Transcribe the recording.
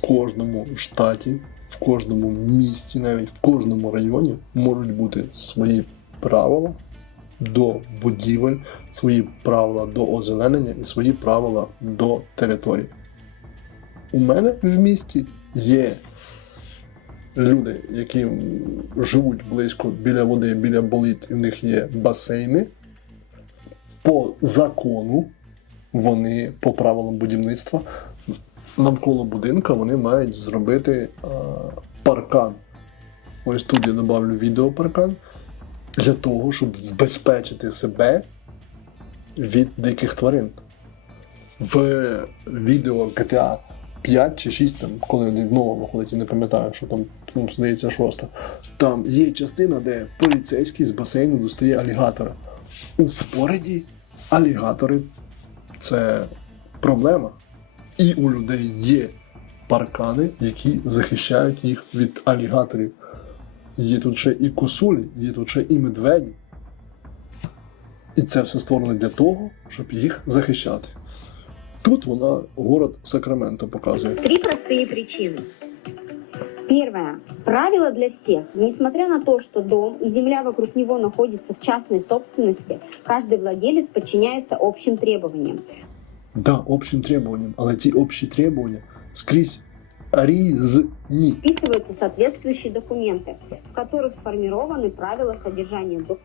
В кожному штаті, в кожному місті, навіть в кожному районі можуть бути свої правила до будівель, свої правила до озеленення і свої правила до територій. У мене в місті є люди, які живуть близько біля води, біля боліт, і в них є басейни. По закону вони по правилам будівництва навколо будинка вони мають зробити е, паркан. Ось тут я додавлю відеопаркан для того, щоб збезпечити себе від диких тварин. В відео GTA 5 чи 6, там, коли вони знову виходить, я не пам'ятаю, що там, ну, здається, шоста. Там є частина, де поліцейський з басейну достає алігатора. У Флориді алігатори це проблема І у людей є паркани, які захищають їх від алігаторів. Є тут ще і косулі, є тут ще і медведі. І це все створено для того, щоб їх захищати. Тут вона город Сакраменто показує. Три простые причины. Первое. Правило для всех. Несмотря на то, что дом и земля вокруг него находятся в частной собственности, каждый владелец подчиняется общим требованиям. Да, общим требуванням, але ці общі требування скрізь різні. Вписываются соответствующие документы, в которых сформированы правила содержания дома.